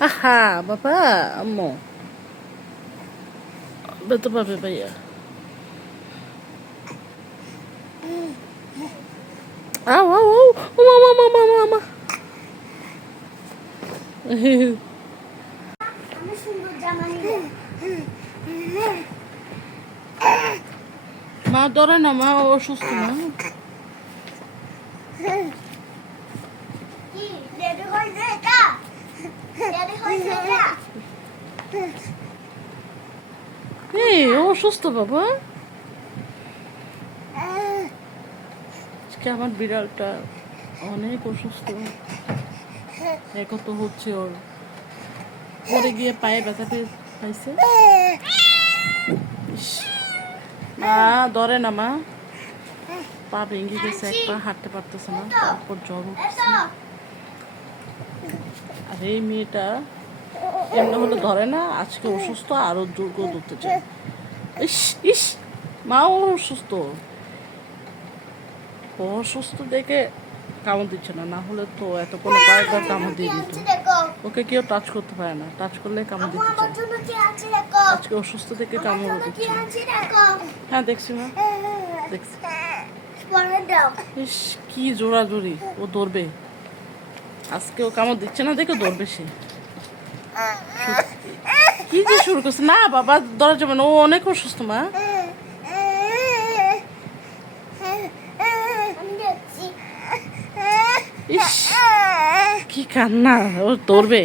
আহা বাবা আম্মু বেতো পাবে ভাইয়া আও আও আও ও মামা মামা মামা আমি সুন্দর জামা নিব মা ধরে না মা অসুস্থ না এই অসুস্থ বাবা আজকে আমার বিড়ালটা অনেক অসুস্থ একত হচ্ছে ওর পরে গিয়ে পায়ে ব্যথা পেয়ে পাইছে মা ধরে না মা পা ভেঙে গেছে এক পা হাঁটতে পারতেছে না তারপর জ্বর উঠছে আর এই মেয়েটা এমনি হলে ধরে না আজকে অসুস্থ আরও করে ধরতে চায়। ইস ইস মাও অসুস্থ। অসুস্থ দেখে কামড় দিচ্ছে না না হলে তো এত কোনো কয়েকবার কামড় দিয়ে দিত। ওকে কেউ টাচ করতে পারে না টাচ করলে কামড় দিতে আজকে অসুস্থ দেখে কামড় দিচ্ছে। হ্যাঁ দেখছি মা দেখছি। ইস কি জোরাজোরি ও ধরবে। আজকে ও কামড় দিচ্ছে না দেখে ধরবে সে। কি যে শুরু করছে? না, বাবা, দরজা যাবে না ও অনেক অসুস্থ, মা। ইস, কি কান্না, ও ধরবে